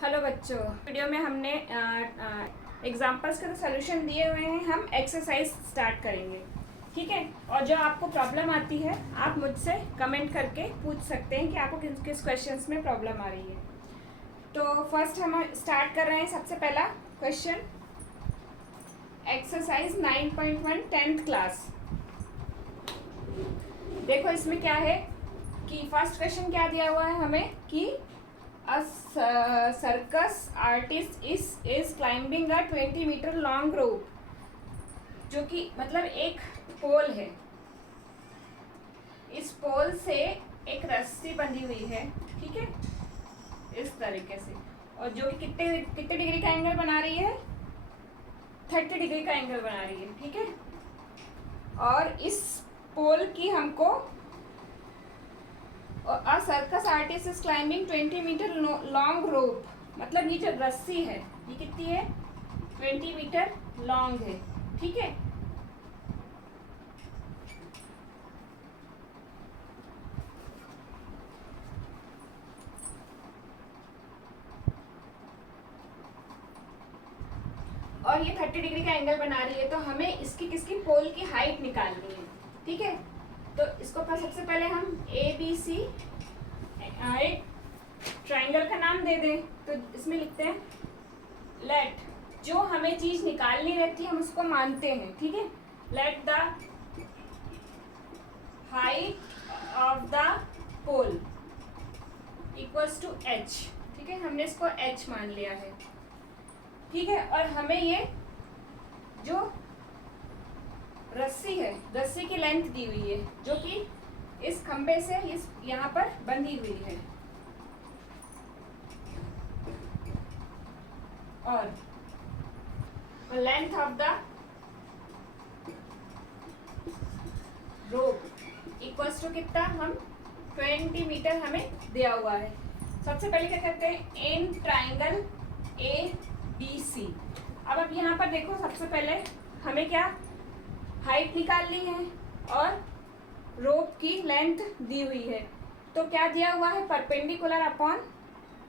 Hello बच्चों, video में हमने एग्जाम्पल्स के तो सोल्यूशन दिए हुए हैं। हम एक्सरसाइज स्टार्ट करेंगे, ठीक है। और जो आपको प्रॉब्लम आती है आप मुझसे कमेंट करके पूछ सकते हैं कि आपको किस किस क्वेश्चंस में प्रॉब्लम आ रही है। तो फर्स्ट हम स्टार्ट कर रहे हैं। सबसे पहला क्वेश्चन, एक्सरसाइज 9.1 10th क्लास। देखो इसमें क्या है कि फर्स्ट क्वेश्चन क्या दिया हुआ है हमें कि A circus artist is climbing a 20 metre long rope, जो कि मतलब एक पोल है। इस पोल से एक रस्सी बंधी हुई है, ठीक है, इस तरीके से, और जो कि कितने कितने डिग्री का एंगल बना रही है, 30 डिग्री का एंगल बना रही है, ठीक है। और इस पोल की हमको a circus artist is climbing 20 metre long rope, मतलब ये जो रस्सी है ये कितनी है, 20 मीटर लॉन्ग है, ठीक है। और ये 30 डिग्री का एंगल बना रही है, तो हमें इसकी किसकी पोल की हाइट निकालनी है, ठीक है। तो इसको सबसे पहले हम ABC एक ट्राइंगल का नाम दे दें। तो इसमें लिखते हैं लेट, जो हमें चीज निकालनी रहती है हम उसको मानते हैं, ठीक है। Let the height of the pole equals to h, ठीक है, हमने इसको h मान लिया है, ठीक है। और हमें ये जो रस्सी है, रस्सी की लेंथ दी हुई है, जो कि इस खंबे से इस यहाँ पर बंधी हुई है, और length of the rope equals to कितना, हम 20 मीटर हमें दिया हुआ है। सबसे पहले क्या करते हैं, इन ट्राइंगल ABC। अब यहाँ पर देखो, सबसे पहले हमें क्या हाइट निकालनी है और रोप की लेंथ दी हुई है। तो क्या दिया हुआ है, परपेंडिकुलर अपॉन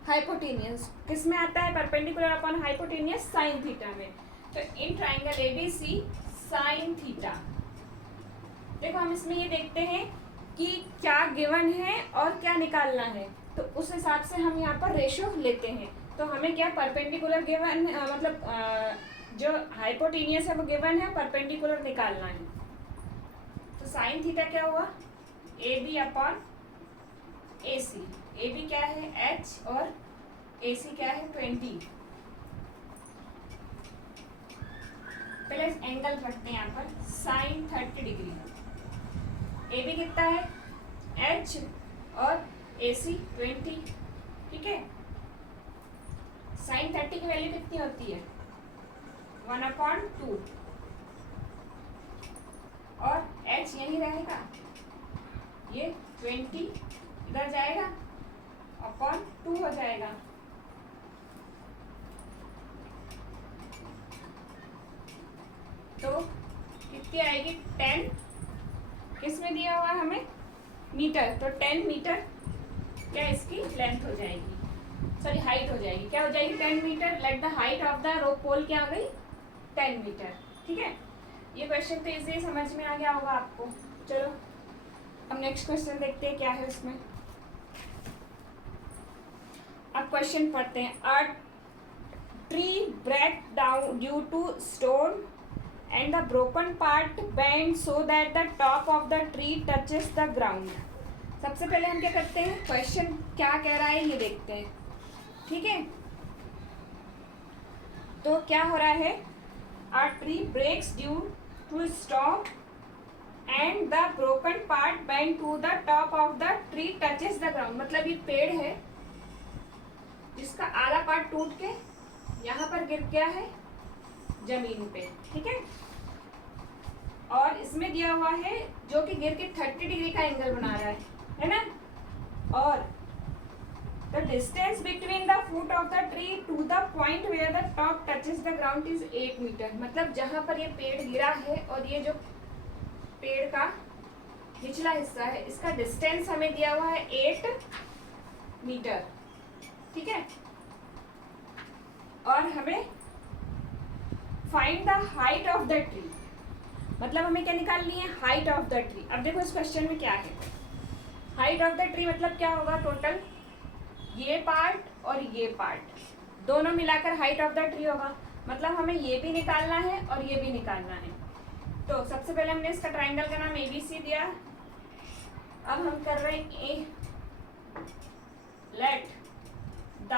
हाइपोटेनियस। किस में आता है perpendicular upon hypotenuse, sine theta में। तो in triangle ABC sine theta. देखो हम इसमें ये देखते हैं कि क्या गिवन है और क्या निकालना है, तो उस हिसाब से हम यहाँ पर रेशियो लेते हैं। तो हमें क्या परपेंडिकुलर गिवन, मतलब जो हाइपोटेनियस है वो गिवन है, परपेंडिकुलर निकालना है। तो साइन थीटा क्या हुआ, AB अपॉन AC। AB क्या है h और AC क्या है 20। पहले एंगल रखते हैं यहाँ पर, साइन 30 डिग्री। AB कितना है h और AC 20, ठीक है। साइन 30 की वैल्यू कितनी होती है, 1/2, और h यही रहेगा, ये 20 इधर जाएगा, अपॉन 2 हो जाएगा। तो कितनी आएगी, 10, किस में दिया हुआ हमें, मीटर, तो 10 मीटर क्या इसकी लेंथ हो जाएगी, सॉरी हाइट हो जाएगी। क्या हो जाएगी, 10 metre. Let the height of the rope pole क्या आ गई, 10 मीटर, ठीक है। ये क्वेश्चन तो इजी समझ में आ गया होगा आपको। चलो अब नेक्स्ट क्वेश्चन देखते हैं क्या है उसमें। अब क्वेश्चन पढ़ते हैं। A tree break down due to stone and the broken part bend so that the top of the tree touches the ground। सबसे पहले हम क्या करते हैं, क्वेश्चन क्या कह रहा है ये देखते हैं, ठीक है। तो क्या हो रहा है, a tree breaks due to storm and the broken part bend to the top of the tree touches the ground। मतलब ये पेड़ है जिसका आधा पार्ट टूट के यहाँ पर गिर गया है जमीन पे, ठीक है। और इसमें दिया हुआ है जो कि गिर के 30 डिग्री का एंगल बना रहा है ना। और the distance between the foot of the tree to the point where the top touches the ground is 8 metre. मतलब जहां पर ये पेड़ गिरा है और ये जो पेड़ का निचला हिस्सा है, इसका डिस्टेंस हमें दिया हुआ है 8 मीटर, ठीक है। और हमें find the height of the tree, मतलब हमें क्या निकालनी है, हाइट ऑफ द ट्री। अब देखो इस क्वेश्चन में क्या है, हाइट ऑफ द ट्री मतलब क्या होगा, टोटल ये पार्ट और ये पार्ट दोनों मिलाकर हाइट ऑफ द ट्री होगा। मतलब हमें ये भी निकालना है और ये भी निकालना है। तो सबसे पहले हमने इसका ट्राइंगल का नाम ABC दिया। अब हम कर रहे हैं ए, लेट द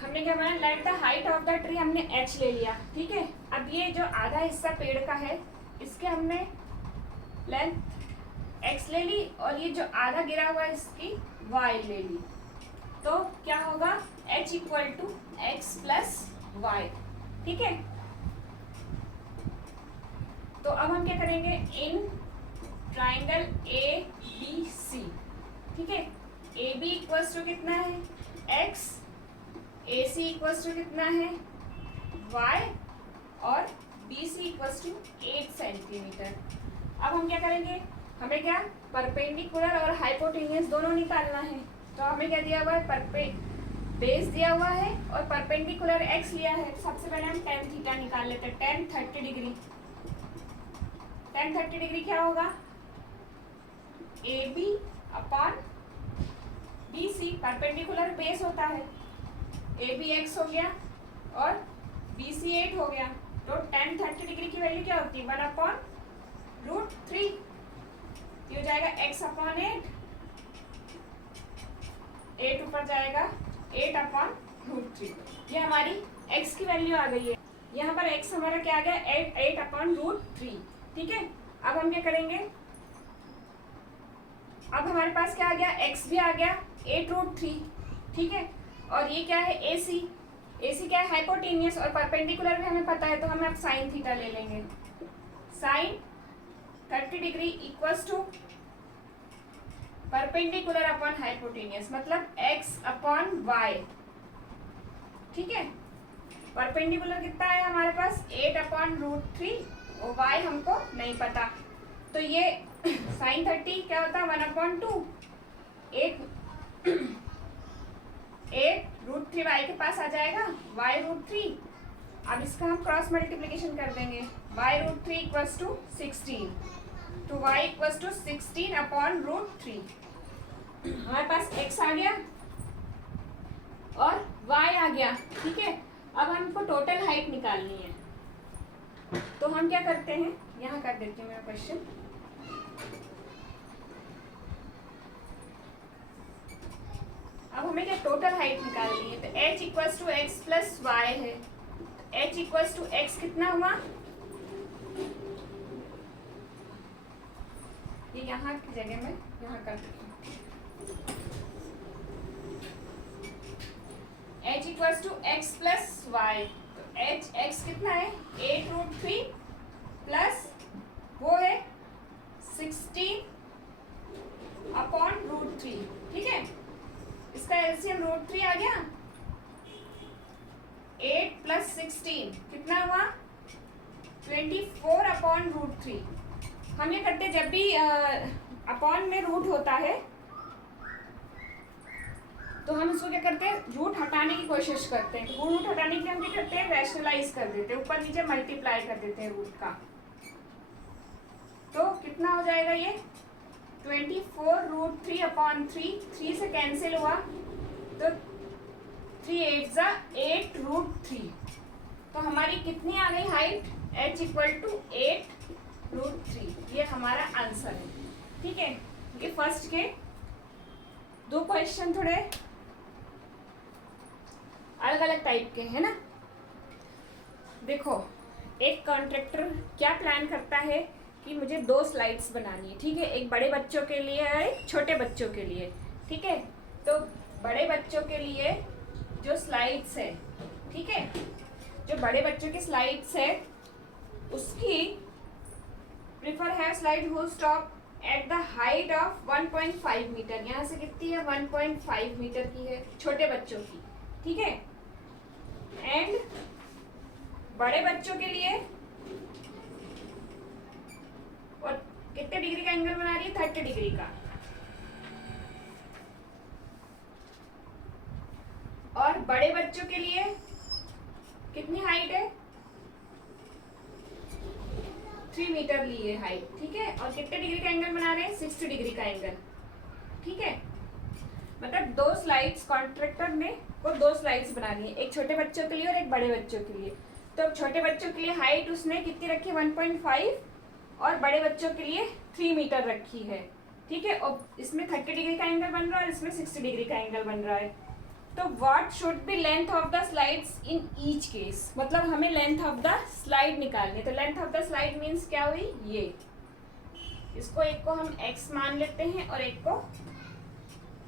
हमने क्या बनाया, late the height of the tree, हमने h ले लिया, ठीक है। अब ये जो आधा हिस्सा पेड़ का है इसके हमने लेंथ x ले ली और ये जो आधा गिरा हुआ है इसकी y ले ली। तो क्या होगा, h equal to x plus y, ठीक है। तो अब हम क्या करेंगे, इन ट्राइंगल ABC, ठीक है, AB इक्वल्स टू कितना है x, AC इक्वल्स टू कितना है y और BC इक्वल्स टू 8 सेंटीमीटर। अब हम क्या करेंगे, हमें क्या परपेंडिकुलर और हाइपोटेन्यूस दोनों निकालना है। तो हमें क्या दिया हुआ है, बेस दिया हुआ है और परपेंडिकुलर x लिया है। सबसे पहले हम tan थीटा निकाल लेते हैं, tan 30 डिग्री। tan 30 डिग्री क्या होगा, AB upon BC, perpendicular base होता है, AB x हो गया और BC 8 हो गया। तो tan 30 डिग्री की वैल्यू क्या होती है, 1 अपॉन √3, ये हो जाएगा x अपॉन 8 ऊपर जाएगा 8 अपॉन √3। ये हमारी x की वैल्यू आ गई है। यहाँ पर x हमारा क्या आ गया, 8 अपॉन √3, ठीक है। अब हम क्या करेंगे, अब हमारे पास क्या आ गया, x भी आ गया 8 √3, ठीक है। और ये क्या है, AC, AC क्या है, हाइपोटेन्यूस और परपेंडिकुलर भी हमें पता है, तो हम अब साइन थीटा ले लेंगे। Sine 30 degree equals to perpendicular upon hypotenuse, मतलब x अपॉन y, ठीक है। परपेंडिकुलर कितना है हमारे पास, 8 अपॉन √3 और y हमको नहीं पता। तो ये साइन 30 क्या होता है, 1 अपॉन 2, 8 √3 y के पास आ जाएगा, y √3। अब इसका हम क्रॉस मल्टीप्लिकेशन कर देंगे, y √3 इक्वल्स टू 16, तो y इक्वल्स टू 16 अपॉन √3। हमारे पास x आ गया और y आ गया, ठीक है। अब हमको टोटल हाइट निकालनी है। तो हम क्या करते हैं, यहाँ कर देती हूँ मैं क्वेश्चन। अब हमें क्या टोटल हाइट निकालनी है, तो h equals to x plus y है। h इक्वल्स टू एक्स कितना हुआ, ये यहाँ की जगह में यहाँ कर देती हूँ, h equals to x plus y. तो h x कितना है, 8 √3 प्लस वो है 16 अपॉन √3, ठीक है। इसका एलसीएम √3 आ गया, 8 प्लस 16 कितना हुआ, 24 अपॉन √3। हम ये करते जब भी अपॉन में रूट होता है तो हम इसको क्या करते हैं, रूट हटाने की कोशिश करते हैं। रूट हटाने के लिए हम क्या करते हैं, रैशनलाइज कर देते हैं, ऊपर नीचे मल्टीप्लाई कर देते हैं रूट का। तो कितना हो जाएगा ये, 24 √3 अपॉन 3 से कैंसिल हुआ, तो 3 8 8 √3। तो हमारी कितनी आ गई हाइट, h इक्वल टू 8 √3। ये हमारा आंसर है, ठीक है। ये फर्स्ट के दो क्वेश्चन थोड़े अलग अलग टाइप के हैं ना। देखो, एक कॉन्ट्रैक्टर क्या प्लान करता है कि मुझे 2 स्लाइड्स बनानी है, ठीक है। एक बड़े बच्चों के लिए और एक छोटे बच्चों के लिए, ठीक है। तो बड़े बच्चों के लिए जो स्लाइड्स है, ठीक है, जो बड़े बच्चों की स्लाइड्स है उसकी प्रिफर है slide who stop at the height of 1.5 metre. यहाँ से कितनी है, 1.5 मीटर की है छोटे बच्चों की, ठीक है। एंड बड़े बच्चों के लिए कितने डिग्री का एंगल बना रही है? 30 डिग्री का। और बड़े बच्चों के लिए कितनी हाइट है? 3 मीटर ली है हाइट, ठीक है। और कितने डिग्री का एंगल बना रहे हैं? 60 डिग्री का एंगल, ठीक है। मतलब 2 स्लाइड्स कॉन्ट्रैक्टर ने को 2 स्लाइड्स बनानी है, एक छोटे बच्चों के लिए और एक बड़े बच्चों के लिए। तो छोटे बच्चों के लिए हाइट उसने कितनी रखी? 1.5 और बड़े बच्चों के लिए 3 मीटर रखी है, ठीक है। और इसमें 30 डिग्री का एंगल बन रहा है और इसमें 60 डिग्री का एंगल बन रहा है। तो what should be length of the slides in each case, मतलब हमें लेंथ ऑफ द स्लाइड निकालनी है। तो length of the slide means क्या हुई? ये, इसको एक को हम x मान लेते हैं और एक को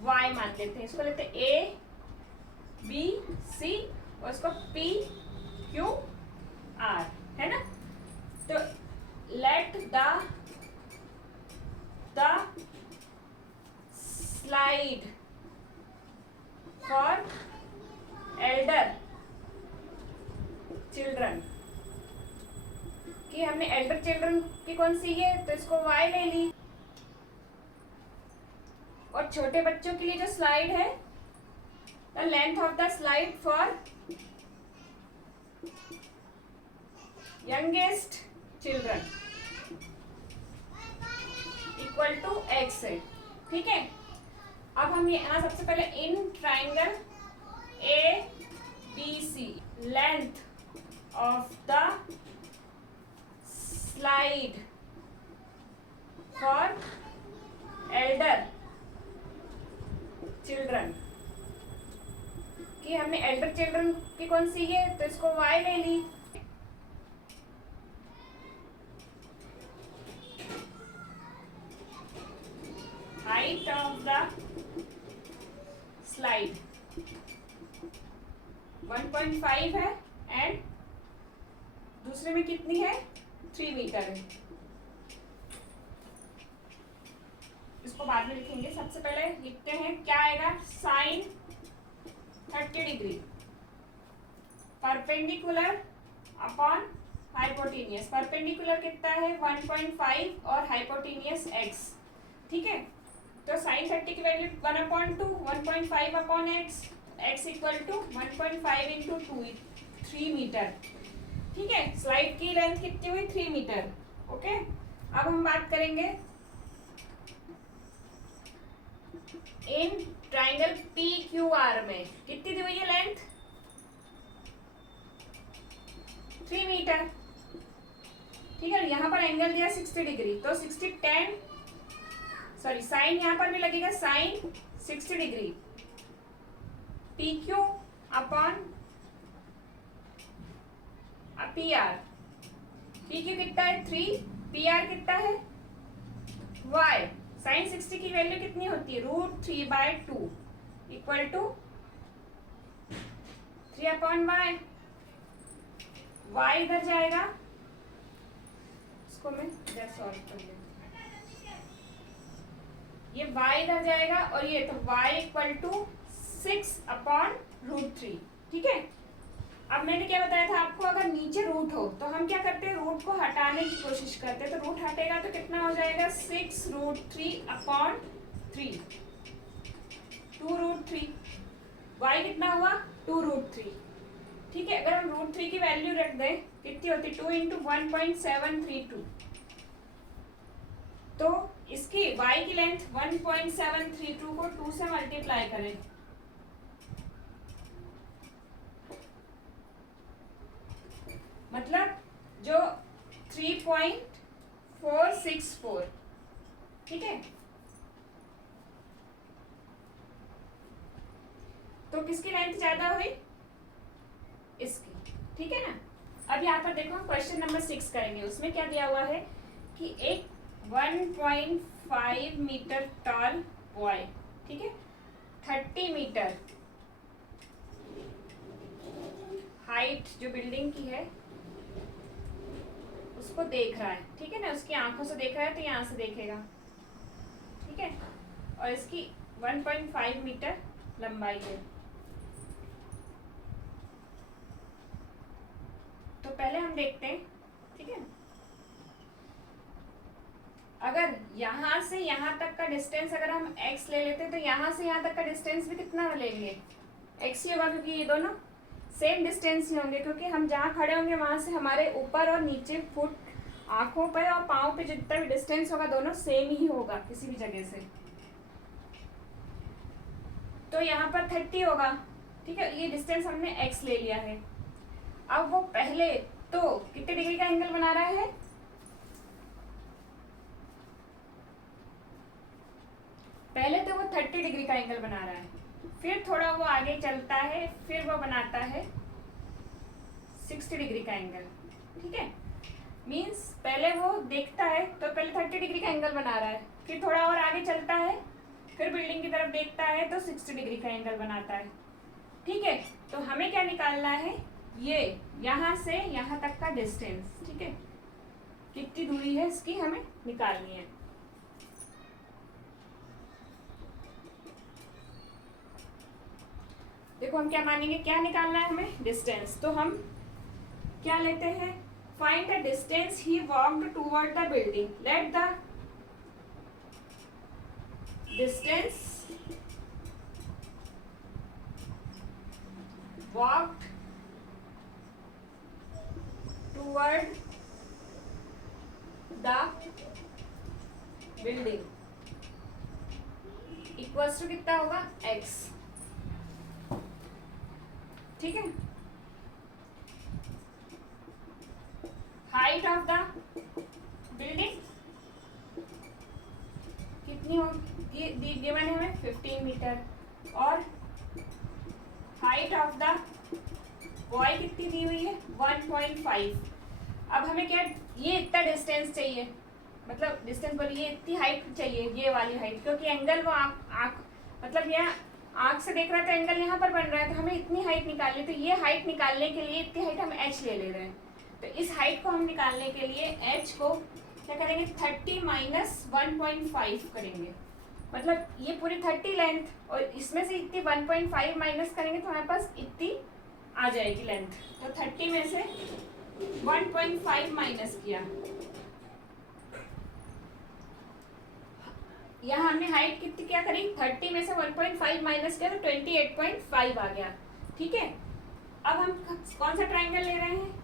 y मान लेते हैं। इसको लेते हैं a b c और इसको p q r, है ना। तो let the slide for elder children, कि हमने एल्डर चिल्ड्रन की कौन सी है, तो इसको y ले ली। और छोटे बच्चों के लिए जो स्लाइड है, the length of the slide for youngest children equal to x है, ठीक है। अब हम यहाँ सबसे पहले in triangle A B C length of the slide for elder children, कि हमने एल्डर चिल्ड्रन की कौन सी है, तो इसको y ले ली। हाइट ऑफ द स्लाइड 1.5 है एंड दूसरे में कितनी है? 3 मीटर है। इसको बाद में लिखेंगे। सबसे पहले लिखते हैं क्या आएगा? Sine 30 degree perpendicular upon hypotenuse. Perpendicular कितना है? 1.5 और हाइपोटेनियस x, ठीक है। तो साइन 30 की value 1/2, 1.5 upon x equal to 1.5 into 2, 3 metre, ठीक है। स्लाइड की लेंथ कितनी हुई? 3 मीटर, ओके। अब हम बात करेंगे in triangle P Q R में कितनी दी हुई है लेंथ? 3 मीटर, ठीक है। यहाँ पर एंगल दिया 60 डिग्री, तो 60 साइन यहाँ पर भी लगेगा, sine 60 degree P Q upon P R. P Q कितना है? 3, पी आर कितना है? y। साइन 60 की वैल्यू कितनी होती है? √3/2 इक्वल टू 3/y। y इधर जाएगा, इसको मैं इधर सॉल्व कर लेती हूँ। ये y इधर जाएगा और ये, तो y इक्वल टू 6/√3, ठीक है। अब मैंने क्या बताया था आपको? अगर नीचे रूट हो तो हम क्या करते हैं? रूट को हटाने की कोशिश करते हैं। तो रूट हटेगा तो कितना हो जाएगा? 6√3/3, 2√3। y कितना हुआ? 2√3, ठीक है। अगर हम √3 की वैल्यू रख दें, कितनी होती? 2 इंटू 1.732। तो इसकी y की लेंथ 1.732 को 2 से मल्टीप्लाई करें, मतलब जो 3.464, ठीक है। तो किसकी लेंथ ज्यादा हुई? इसकी, ठीक है ना। अब यहाँ पर देखो, क्वेश्चन नंबर 6 करेंगे। उसमें क्या दिया हुआ है कि एक 1.5 मीटर टॉल बॉय, ठीक है, 30 मीटर हाइट जो बिल्डिंग की है उसको देख रहा है, ठीक है ना। उसकी आंखों से देख रहा है तो यहाँ से देखेगा, ठीक है। और इसकी 1.5 मीटर लंबाई है। तो पहले हम देखते हैं, ठीक है। अगर यहाँ से यहाँ तक का डिस्टेंस अगर हम x ले लेते तो यहाँ से यहाँ तक का डिस्टेंस भी कितना लेंगे, x ही होगा, क्योंकि ये दोनों सेम डिस्टेंस ही होंगे, क्योंकि हम जहाँ खड़े होंगे वहाँ से हमारे ऊपर और नीचे फुट, आंखों पे और पाँव पे जितना भी डिस्टेंस होगा दोनों सेम ही होगा किसी भी जगह से। तो यहाँ पर 30 होगा, ठीक है, ये डिस्टेंस हमने x ले लिया है। अब वो पहले तो कितने डिग्री का एंगल बना रहा है, पहले तो वो 30 डिग्री का एंगल बना रहा है, फिर थोड़ा वो आगे चलता है, फिर वो बनाता है 60 डिग्री का एंगल, ठीक है। मीन्स पहले वो देखता है तो पहले 30 डिग्री का एंगल बना रहा है, फिर थोड़ा और आगे चलता है, फिर बिल्डिंग की तरफ देखता है तो 60 डिग्री का एंगल बनाता है, ठीक है। तो हमें क्या निकालना है, ये यहाँ से यहाँ तक का डिस्टेंस, ठीक है, कितनी दूरी है इसकी हमें निकालनी है। देखो हम क्या मानेंगे, क्या निकालना है हमें, डिस्टेंस। तो हम क्या लेते हैं, find the distance he walked toward the building, let the distance walked toward the building equals to कितना होगा, x, ठीक है। हाइट ऑफ द बिल्डिंग कितनी होगी, गिवन है हमें 15 मीटर, और हाइट ऑफ द बॉय कितनी दी हुई है, 1.5। अब हमें क्या, ये इतना डिस्टेंस चाहिए, मतलब डिस्टेंस बोलिए ये इतनी हाइट चाहिए, ये वाली हाइट, क्योंकि एंगल वो आँख मतलब यहाँ आँख से देख रहा है तो एंगल यहाँ पर बन रहा है, तो हमें इतनी हाइट निकालनी, तो ये हाइट निकालने के लिए इतनी हाइट हम h ले रहे हैं। तो इस हाइट को हम निकालने के लिए h को क्या करेंगे, 30 माइनस 1.5 करेंगे, मतलब ये पूरी 30 लेंथ, और इसमें से इतनी 1.5 माइनस करेंगे तो हमारे पास इतनी आ जाएगी लेंथ। तो 30 में से 1.5 माइनस किया, यहाँ हमने हाइट कितनी क्या करी, 30 में से 1.5 माइनस किया तो 28.5 आ गया, ठीक है। अब हम कौन सा ट्राइंगल ले रहे हैं,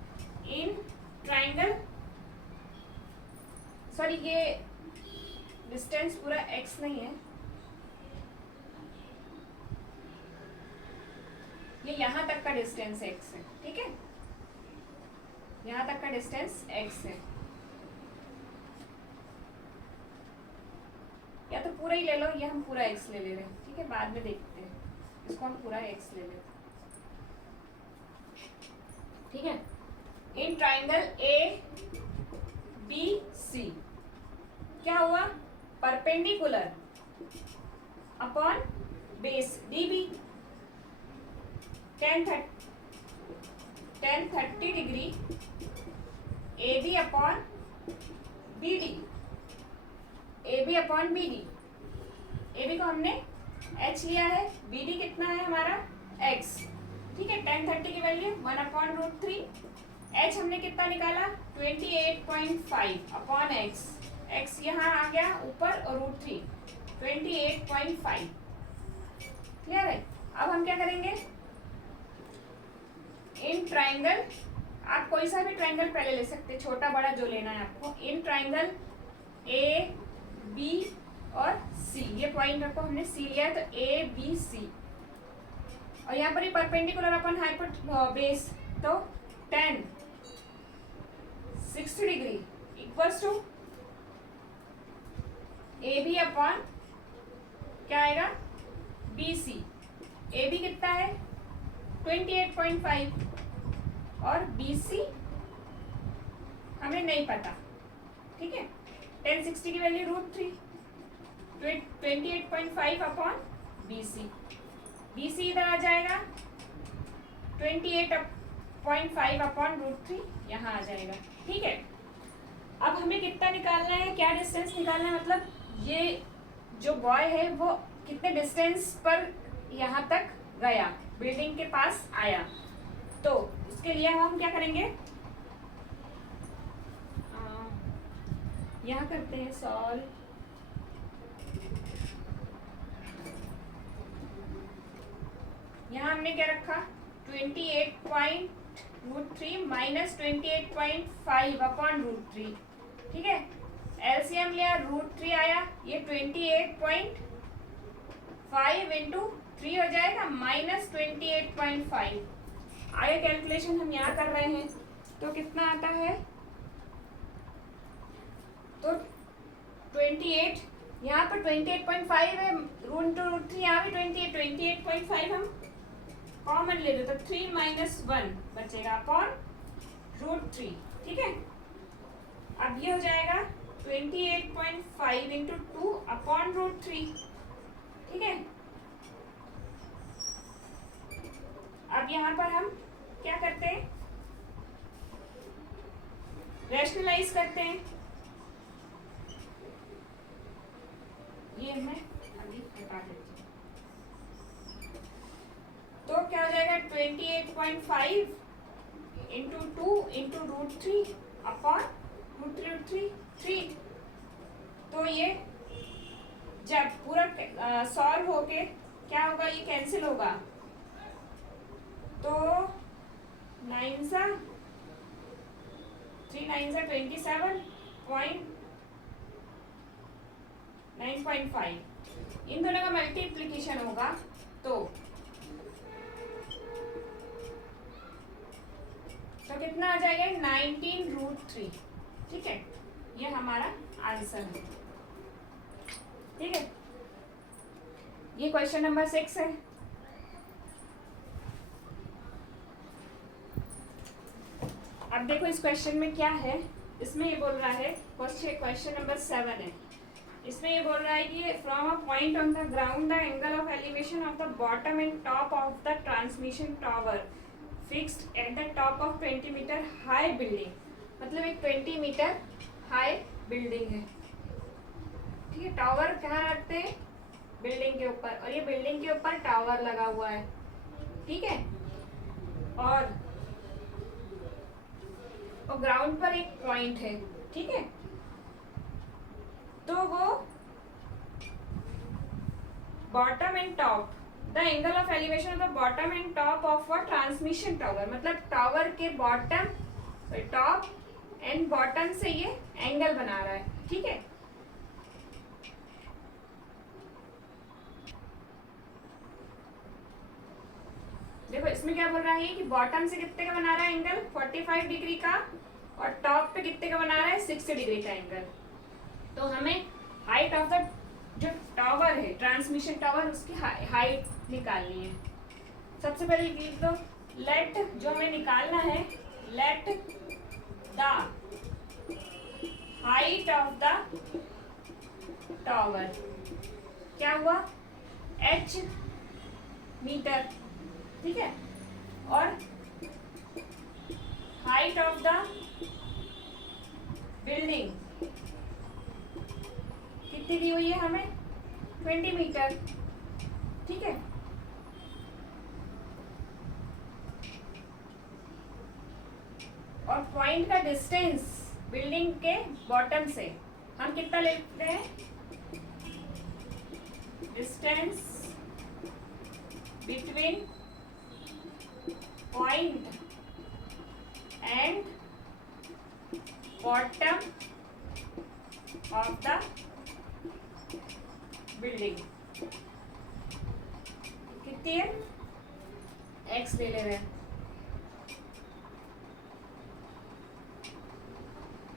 इन ट्राइंगल, सॉरी ये डिस्टेंस पूरा x नहीं है, ये यहाँ तक का डिस्टेंस x है, ठीक है, यहाँ तक का डिस्टेंस x है, या तो पूरा ही ले लो, या हम पूरा x ले ले रहे हैं, ठीक है, बाद में देखते हैं, इसको हम पूरा x ले लेते हैं, ठीक है। इन ट्राइंगल ABC क्या हुआ, perpendicular upon base DB 10-30 degree AB upon BD, AB upon BD, AB को हमने h लिया है, BD कितना है हमारा x, ठीक है, 10-30 की वैल्यू 1/√3, h हमने कितना निकाला 28.5 अपॉन x यहाँ आ गया ऊपर और √3 28.5, क्लियर है। अब हम क्या करेंगे, इन ट्राइंगल, आप कोई सा भी ट्राइंगल पहले ले सकते, छोटा बड़ा जो लेना है आपको, इन ट्राइंगल A B और C, ये पॉइंट आपको हमने C लिया है, तो A B C, और यहाँ पर ही परपेंडिकुलर अपन बेस, तो 60 डिग्री इक्वल्स टू AB अपॉन क्या आएगा BC, AB कितना है 28.5 और BC हमें नहीं पता, ठीक है, 1060 की वैल्यू √3, 28.5 अपॉन BC इधर आ जाएगा, 28.5 अपॉन √3 यहाँ आ जाएगा, ठीक है। अब हमें कितना निकालना है, क्या डिस्टेंस निकालना है, मतलब ये जो बॉय है वो कितने डिस्टेंस पर यहाँ तक गया, बिल्डिंग के पास आया, तो इसके लिए हम क्या करेंगे, यहाँ करते हैं सॉल्व। यहाँ हमने क्या रखा 28.√3 माइनस 28.5 अपॉन √3, ठीक है। एलसीएम लिया √3 आया, ये 28.5 इंटू 3 हो जाएगा माइनस 28.5। आगे कैलकुलेशन हम यहाँ कर रहे हैं तो कितना आता है, तो 28 यहाँ पर 28.5 है, √3 यहाँ भी 28.5 हम कॉमन ले लो तो 3 माइनस 1 बचेगा अपॉन √3, ठीक है। अब ये हो जाएगा 28.5 इंटू 2 अपॉन √3, ठीक है। अब यहाँ पर हम क्या करते हैं, रैशनलाइज करते हैं। ये मैं अभी हटा देती हूँ। तो क्या हो जाएगा 28.5 इंटू 2 इंटू √3 अपॉन √3। तो ये जब पूरा सॉल्व होके क्या होगा, ये कैंसिल होगा, तो 9 सा 3 9 सा 27.9.5, इन दोनों का मल्टीप्लीकेशन होगा तो कितना आ जाएगा 19√3, ठीक है। ये हमारा आंसर है, ठीक है। ये क्वेश्चन नंबर 6 है। अब देखो इस क्वेश्चन में क्या है, इसमें ये बोल रहा है, क्वेश्चन नंबर 7 है। इसमें ये बोल रहा है कि from a point on the ground the angle of elevation of the bottom and top of the transmission tower fixed at the top of 20 metre high building, मतलब एक 20 मीटर हाई बिल्डिंग है, ठीक है। टावर कहाँ रखते हैं, building के ऊपर, और ये बिल्डिंग के ऊपर टावर लगा हुआ है, ठीक है। और ग्राउंड पर एक पॉइंट है, ठीक है। तो वो bottom and top the angle of elevation of the bottom and top of a transmission tower, मतलब टावर के बॉटम, टॉप एंड बॉटम से ये एंगल बना रहा है, ठीक है। देखो इसमें क्या बोल रहा है कि बॉटम से कितने का बना रहा है एंगल 45 डिग्री का, और टॉप पे कितने का बना रहा है 60 डिग्री का एंगल। तो हमें हाइट ऑफ द जो टावर है, ट्रांसमिशन टावर, उसकी हाइट निकालनी है। सबसे पहले लिख दो, लेट, जो हमें निकालना है, let the height of the tower, क्या हुआ h मीटर, ठीक है। और हाइट ऑफ द बिल्डिंग कितनी दी हुई है हमें 20 मीटर, ठीक है। और पॉइंट का डिस्टेंस बिल्डिंग के बॉटम से हम कितना लेते हैं, distance between point and bottom of the building कितनी है, x ले रहे हैं।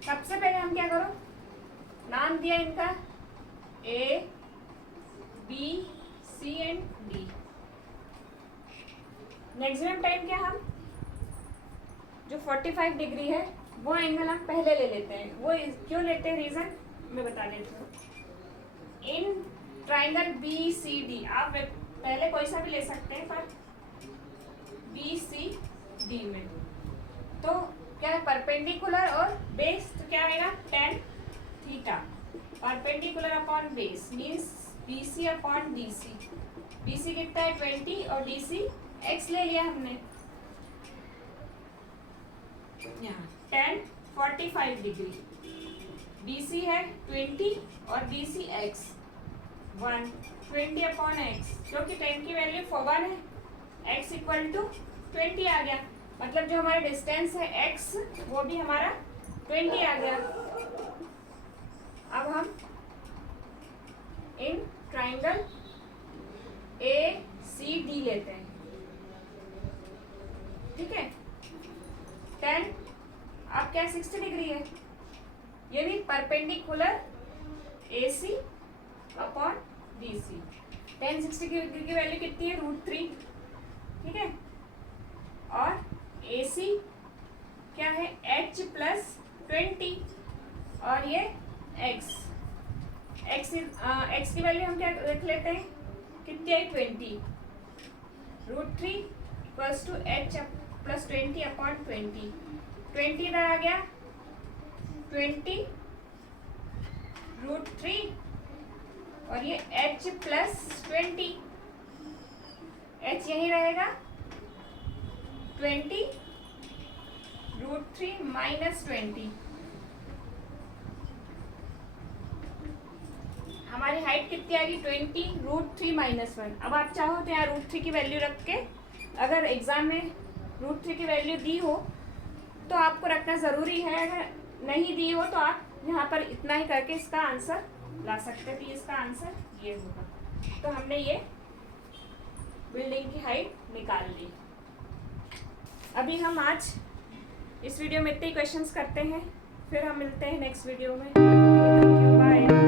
सबसे पहले हम क्या करो, नाम दिया इनका A, B, C and D। Maximum time क्या, हम जो 45 डिग्री है वो एंगल हम पहले ले लेते हैं। वो क्यों लेते हैं, रीजन मैं बता देती हूँ। इन ट्राइंगल BCD आप पहले कोई सा भी ले सकते हैं, पर BCD में तो क्या है, परपेंडिकुलर और बेस, तो क्या आएगा tan theta, perpendicular upon base means BC upon DC। BC कितना है 20 और DC x ले लिया हमने, यहाँ tan 45 डिग्री BC है 20 और BC x 1 20/x, क्योंकि 10 की वैल्यू 1 है, x इक्वल टू 20 आ गया, मतलब जो हमारा डिस्टेंस है x वो भी हमारा 20 आ गया। अब हम इन ट्राइंगल ACD लेते हैं, ठीक है। 10 अब क्या 60 डिग्री है, यानी perpendicular AC upon BC। 10 60 degree की वैल्यू कितनी है, √3, ठीक है। और AC क्या है, H प्लस 20 और ये x की वैल्यू हम क्या रख लेते हैं, कितनी आई 20, √3 equals to H plus 20 upon 20 इधर आ गया, 20 √3 और ये H प्लस 20, H यही रहेगा, 20 √3 माइनस 20। हमारी हाइट कितनी आ गई, 20 √3 माइनस 1। अब आप चाहो तो यहाँ √3 की वैल्यू रख के, अगर एग्जाम में √3 की वैल्यू दी हो तो आपको रखना ज़रूरी है, अगर नहीं दी हो तो आप यहाँ पर इतना ही करके इसका आंसर ला सकते हैं। तो इसका आंसर ये होगा। तो हमने ये बिल्डिंग की हाइट निकाल ली। अभी हम आज इस वीडियो में इतने ही क्वेश्चंस करते हैं, फिर हम मिलते हैं नेक्स्ट वीडियो में। Thank you, bye.